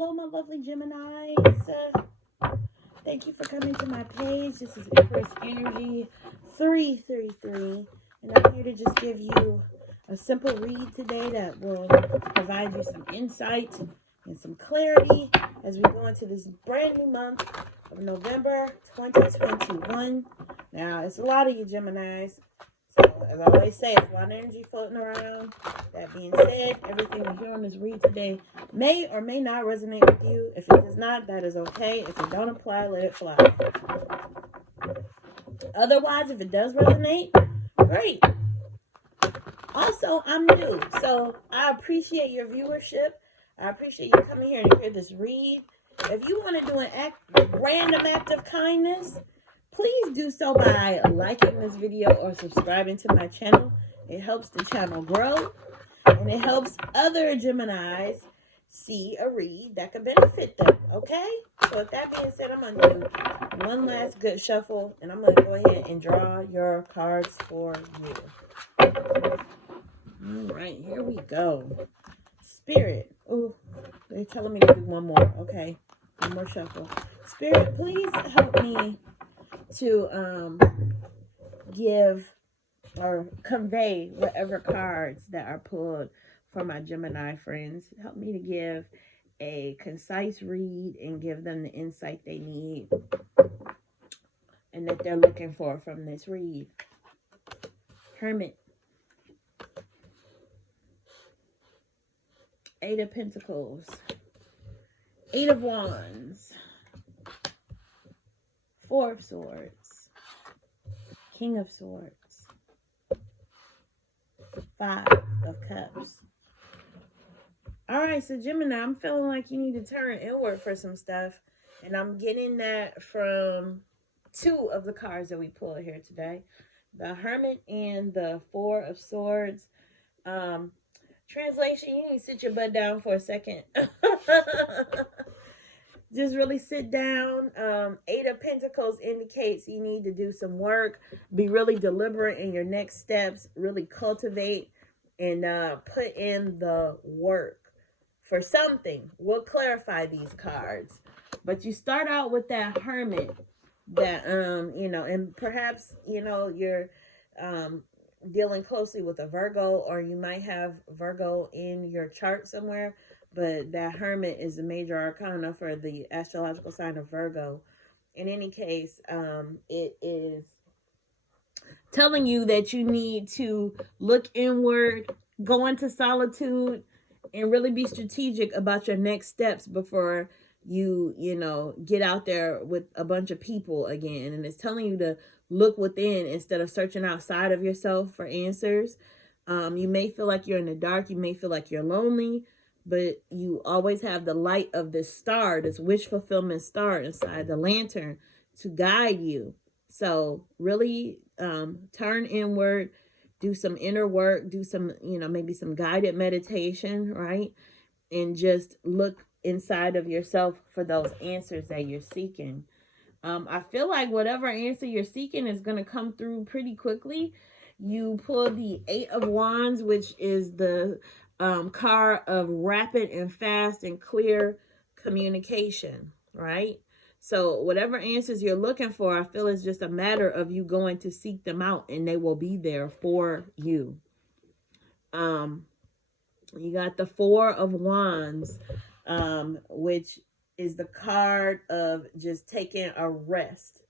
Hello, my lovely Geminis. Thank you for coming to my page. This is Empress Energy 333, and I'm here to just give you a simple read today that will provide you some insight and some clarity as we go into this brand new month of November 2021. Now, it's a lot of you Geminis. So, as I always say, it's a lot of energy floating around. That being said, everything you hear on this read today may or may not resonate with you. If it does not, that is okay. If it don't apply, let it fly. Otherwise, if it does resonate, great. Also, I'm new, so I appreciate your viewership. I appreciate you coming here to hear this read. If you want to do a random act of kindness, please do so by liking this video or subscribing to my channel. It helps the channel grow, and it helps other Geminis see a read that could benefit them, okay? So with that being said, I'm going to do one last good shuffle, and I'm going to go ahead and draw your cards for you. All right, here we go. Spirit. Oh, they're telling me to do one more. Okay, one more shuffle. Spirit, please help me to give or convey whatever cards that are pulled for my Gemini friends. Help me to give a concise read and give them the insight they need and that they're looking for from this read. Hermit. Eight of Pentacles. Eight of Wands. Four of Swords. King of Swords. Five of Cups. Alright, so Gemini, I'm feeling like you need to turn inward for some stuff. And I'm getting that from two of the cards that we pulled here today. The Hermit and the Four of Swords. Translation, you need to sit your butt down for a second. Just really sit down. Eight of Pentacles indicates you need to do some work. Be really deliberate in your next steps. Really cultivate and put in the work for something. We'll clarify these cards. But you start out with that Hermit that, you know, and perhaps, you know, you're dealing closely with a Virgo, or you might have Virgo in your chart somewhere. But that Hermit is a major arcana for the astrological sign of Virgo. In any case, it is telling you that you need to look inward, go into solitude, and really be strategic about your next steps before you know, get out there with a bunch of people again. And it's telling you to look within instead of searching outside of yourself for answers. You may feel like you're in the dark. You may feel like you're lonely. But you always have the light of this star, this wish fulfillment star inside the lantern to guide you. So really turn inward, do some inner work, do some, you know, maybe some guided meditation, right? And just look inside of yourself for those answers that you're seeking. I feel like whatever answer you're seeking is going to come through pretty quickly. You pull the Eight of Wands, which is the card of rapid and fast and clear communication, right? So whatever answers you're looking for, I feel it's just a matter of you going to seek them out, and they will be there for you. You got the Four of Wands, which is the card of just taking a rest,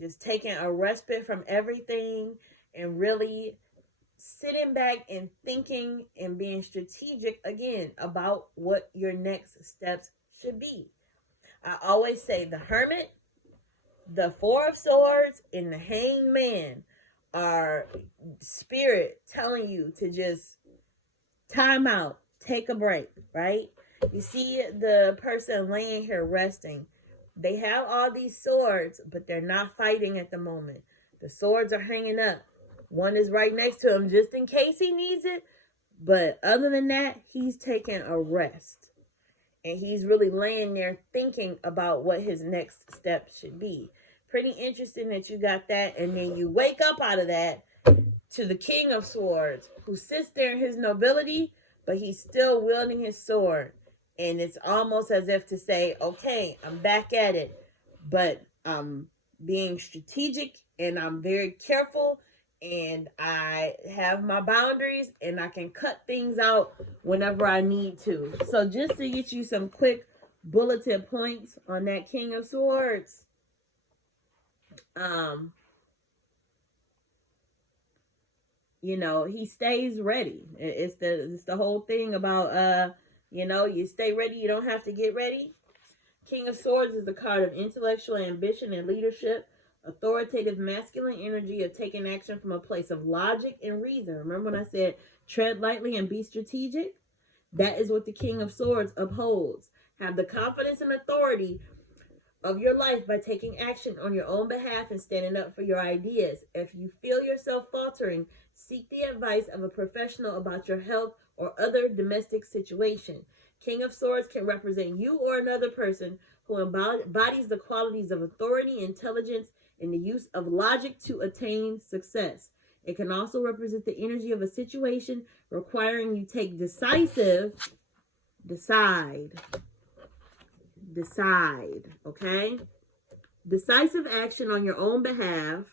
just taking a respite from everything and really sitting back and thinking and being strategic again about what your next steps should be. I always say the Hermit, the Four of Swords, and the Hanged Man are spirit telling you to just time out, take a break, right? You see the person laying here resting. They have all these swords, but they're not fighting at the moment. The swords are hanging up. One is right next to him just in case he needs it. But other than that, he's taking a rest. And he's really laying there thinking about what his next step should be. Pretty interesting that you got that. And then you wake up out of that to the King of Swords, who sits there in his nobility, but he's still wielding his sword. And it's almost as if to say, okay, I'm back at it, but I'm being strategic and I'm very careful and I have my boundaries and I can cut things out whenever I need to. So just to get you some quick bulleted points on that King of Swords, um, he stays ready. It's the whole thing about you stay ready, you don't have to get ready. King of Swords is the card of intellectual ambition and leadership, authoritative masculine energy of taking action from a place of logic and reason. Remember when I said tread lightly and be strategic? That is what the King of Swords upholds. Have the confidence and authority of your life by taking action on your own behalf and standing up for your ideas. If you feel yourself faltering, seek the advice of a professional about your health or other domestic situation. King of Swords can represent you or another person who embodies the qualities of authority, intelligence, and the use of logic to attain success. It can also represent the energy of a situation requiring you take decide, okay? Decisive action on your own behalf,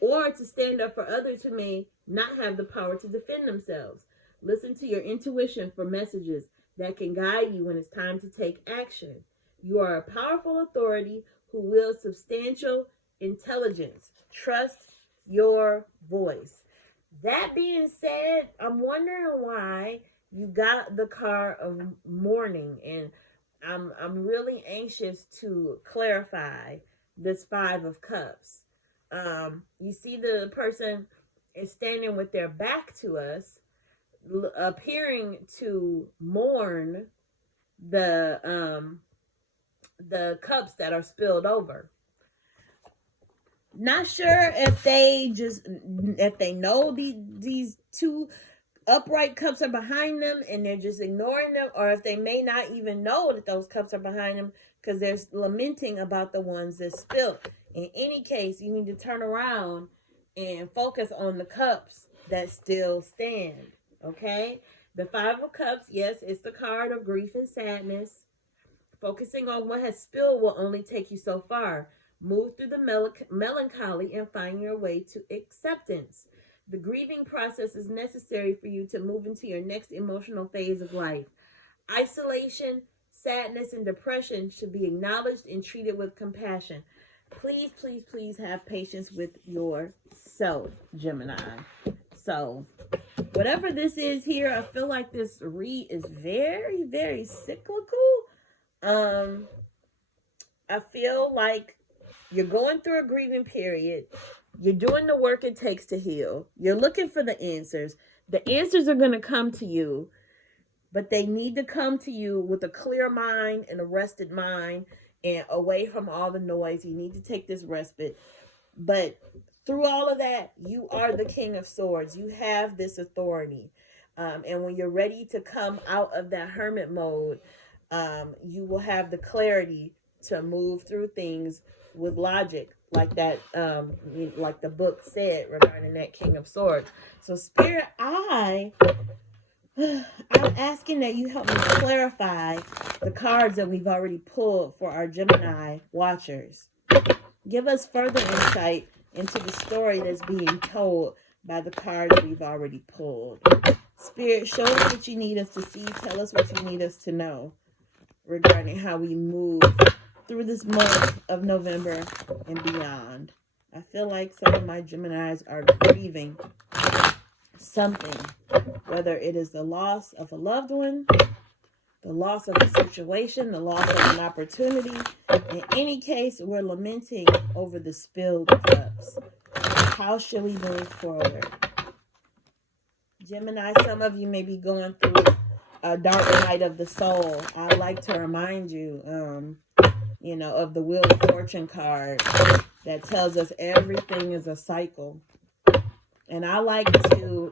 or to stand up for others who may not have the power to defend themselves. Listen to your intuition for messages that can guide you when it's time to take action. You are a powerful authority who wields substantial intelligence. Trust your voice. That being said, I'm wondering why you got the card of mourning, and I'm really anxious to clarify this Five of Cups. You see the person is standing with their back to us, appearing to mourn the cups that are spilled over. Not sure if they know these two upright cups are behind them and they're just ignoring them, or if they may not even know that those cups are behind them because they're lamenting about the ones that spilled. In any case, you need to turn around and focus on the cups that still stand. Okay? The Five of Cups, yes, it's the card of grief and sadness. Focusing on what has spilled will only take you so far. Move through the melancholy and find your way to acceptance. The grieving process is necessary for you to move into your next emotional phase of life. Isolation, sadness, and depression should be acknowledged and treated with compassion. Please, please, please have patience with yourself, Gemini. So, whatever this is here, I feel like this read is very, very cyclical. I feel like you're going through a grieving period. You're doing the work it takes to heal. You're looking for the answers. The answers are going to come to you, but they need to come to you with a clear mind and a rested mind and away from all the noise. You need to take this respite. But through all of that, you are the King of Swords. You have this authority. And when you're ready to come out of that hermit mode, you will have the clarity to move through things with logic, like that, like the book said regarding that King of Swords. So, Spirit, I'm asking that you help me clarify the cards that we've already pulled for our Gemini watchers. Give us further insight into the story that's being told by the cards we've already pulled. Spirit, show us what you need us to see. Tell us what you need us to know regarding how we move through this month of November and beyond. I feel like some of my Geminis are grieving something, whether it is the loss of a loved one, the loss of a situation, the loss of an opportunity. In any case, we're lamenting over the spilled cups. How should we move forward? Gemini, some of you may be going through a dark night of the soul. I'd like to remind you, of the Wheel of Fortune card that tells us everything is a cycle. And I like to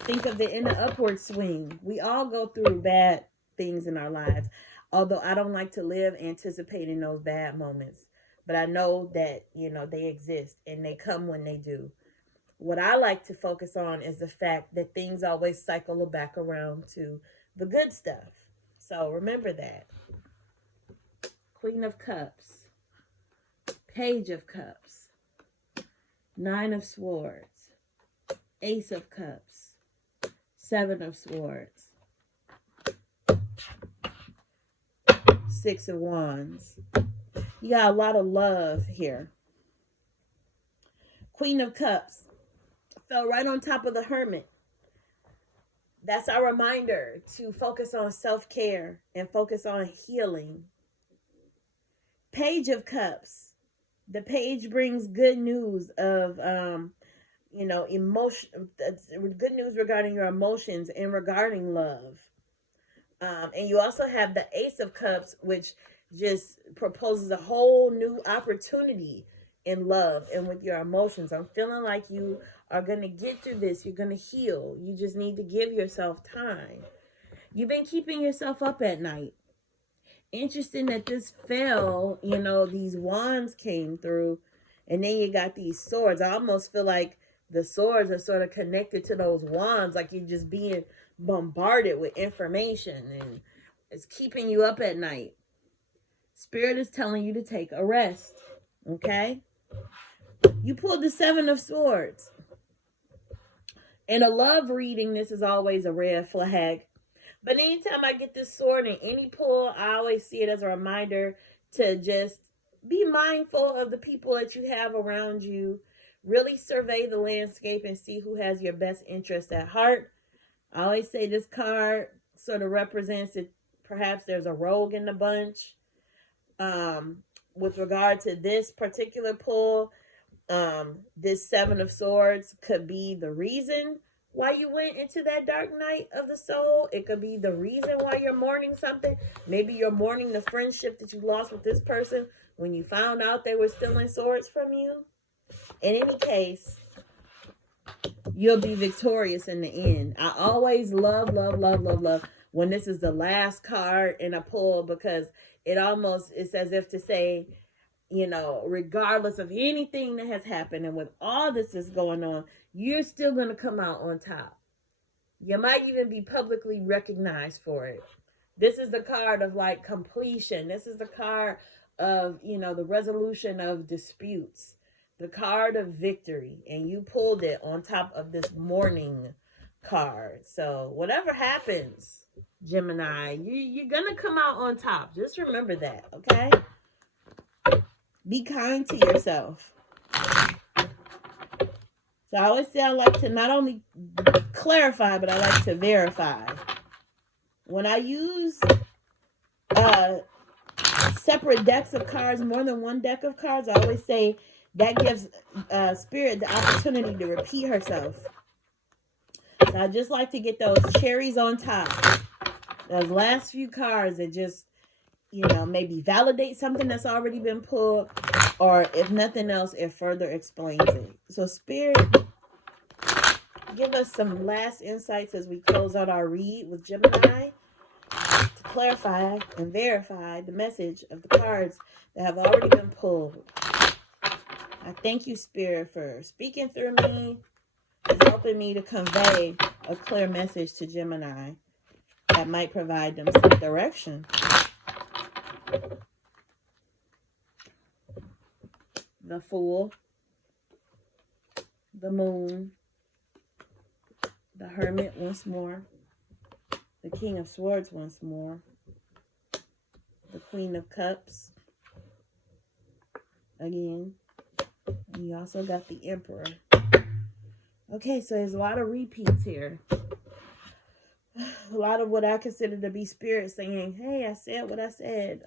think of it in an upward swing. We all go through bad things in our lives, although I don't like to live anticipating those bad moments. But I know that, they exist and they come when they do. What I like to focus on is the fact that things always cycle back around to the good stuff. So remember that. Queen of Cups, Page of Cups, Nine of Swords, Ace of Cups, Seven of Swords, Six of Wands. You got a lot of love here. Queen of Cups fell right on top of the Hermit. That's our reminder to focus on self-care and focus on healing. Page of Cups. The page brings good news of, emotion. Good news regarding your emotions and regarding love. And you also have the Ace of Cups, which just proposes a whole new opportunity in love and with your emotions. I'm feeling like you are going to get through this. You're going to heal. You just need to give yourself time. You've been keeping yourself up at night. Interesting that this fell, these wands came through, and then you got these swords. I almost feel like the swords are sort of connected to those wands, like you're just being bombarded with information, and it's keeping you up at night. Spirit is telling you to take a rest, okay? You pulled the Seven of Swords. In a love reading, this is always a red flag. But anytime I get this sword in any pull, I always see it as a reminder to just be mindful of the people that you have around you. Really survey the landscape and see who has your best interest at heart. I always say this card sort of represents it. Perhaps there's a rogue in the bunch. With regard to this particular pull, this Seven of Swords could be the reason why you went into that dark night of the soul. It could be the reason why you're mourning something. Maybe you're mourning the friendship that you lost with this person when you found out they were stealing swords from you. In any case, you'll be victorious in the end. I always love when this is the last card in a pull, because it's as if to say, regardless of anything that has happened and with all this is going on, you're still going to come out on top. You might even be publicly recognized for it. This is the card of like completion. This is the card of, the resolution of disputes. The card of victory. And you pulled it on top of this mourning card. So whatever happens, Gemini, you're going to come out on top. Just remember that, okay? Be kind to yourself. So I always say I like to not only clarify, but I like to verify. When I use separate decks of cards, more than one deck of cards, I always say that gives Spirit the opportunity to repeat herself. So I just like to get those cherries on top. Those last few cards that just, maybe validate something that's already been pulled, or if nothing else, it further explains it. So Spirit, give us some last insights as we close out our read with Gemini to clarify and verify the message of the cards that have already been pulled. I thank you, Spirit, for speaking through me and helping me to convey a clear message to Gemini that might provide them some direction. The Fool, the Moon, the Hermit once more, the King of Swords once more, the Queen of Cups again, and you also got the Emperor. Okay, so there's a lot of repeats here. A lot of what I consider to be Spirit saying, hey, I said what I said.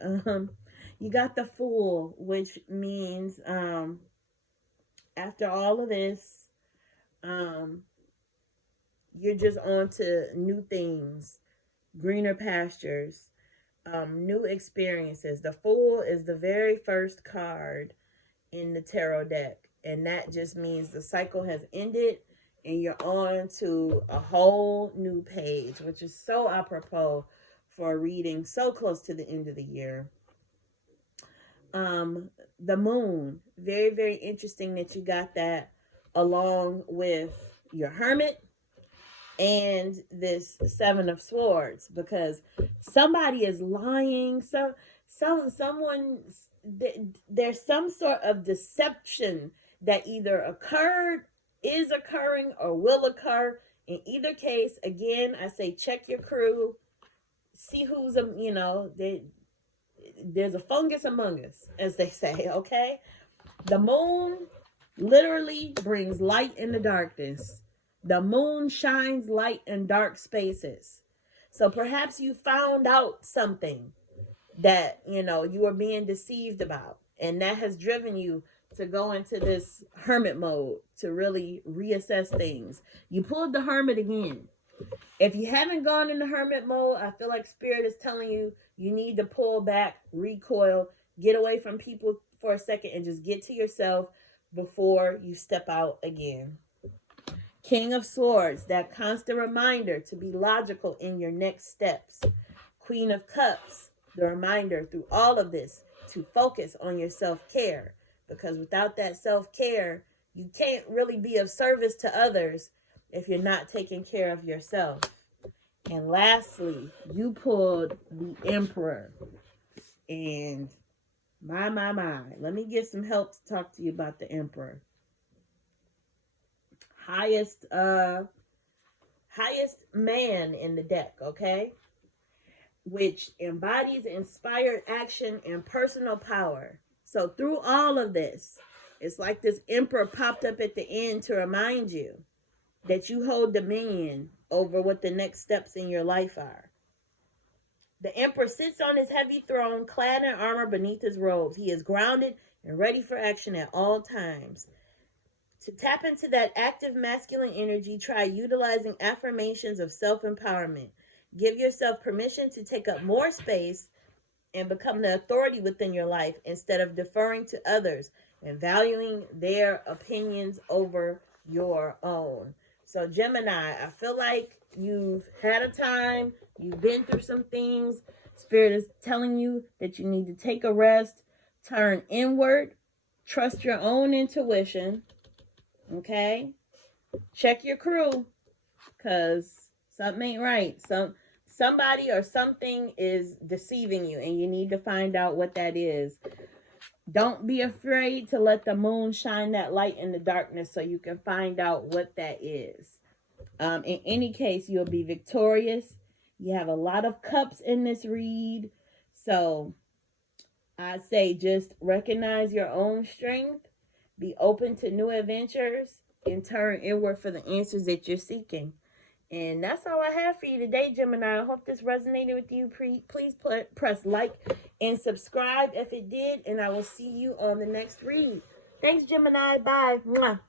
You got the Fool, which means after all of this, you're just on to new things, greener pastures, new experiences. The Fool is the very first card in the tarot deck, and that just means the cycle has ended and you're on to a whole new page, which is so apropos for a reading so close to the end of the year. The Moon, very, very interesting that you got that along with your Hermit and this Seven of Swords, because somebody is lying. Someone, there's some sort of deception that either occurred, is occurring, or will occur. In either case, again, I say check your crew, see who's there's a fungus among us, as they say. Okay, the moon literally brings light in the darkness. The moon shines light in dark spaces. So perhaps you found out something that, you were being deceived about. And that has driven you to go into this hermit mode to really reassess things. You pulled the hermit again. If you haven't gone into hermit mode, I feel like Spirit is telling you you need to pull back, recoil, get away from people for a second, and just get to yourself before you step out again. King of Swords, that constant reminder to be logical in your next steps. Queen of Cups, the reminder through all of this to focus on your self-care, because without that self-care, you can't really be of service to others if you're not taking care of yourself. And lastly, you pulled the Emperor. And my. Let me get some help to talk to you about the Emperor. Highest man in the deck, okay? Which embodies inspired action and personal power. So through all of this, it's like this Emperor popped up at the end to remind you that you hold dominion over what the next steps in your life are. The Emperor sits on his heavy throne, clad in armor beneath his robes. He is grounded and ready for action at all times. To tap into that active masculine energy, try utilizing affirmations of self-empowerment. Give yourself permission to take up more space and become the authority within your life instead of deferring to others and valuing their opinions over your own. So Gemini, I feel like you've had a time, you've been through some things. Spirit is telling you that you need to take a rest, turn inward, trust your own intuition, okay? Check your crew, because something ain't right. Somebody or something is deceiving you, and you need to find out what that is. Don't be afraid to let the moon shine that light in the darkness so you can find out what that is. In any case, you'll be victorious. You have a lot of cups in this read. So I say just recognize your own strength. Be open to new adventures and turn inward for the answers that you're seeking. And that's all I have for you today, Gemini. I hope this resonated with you. Please press like and subscribe if it did. And I will see you on the next read. Thanks, Gemini. Bye. Mwah.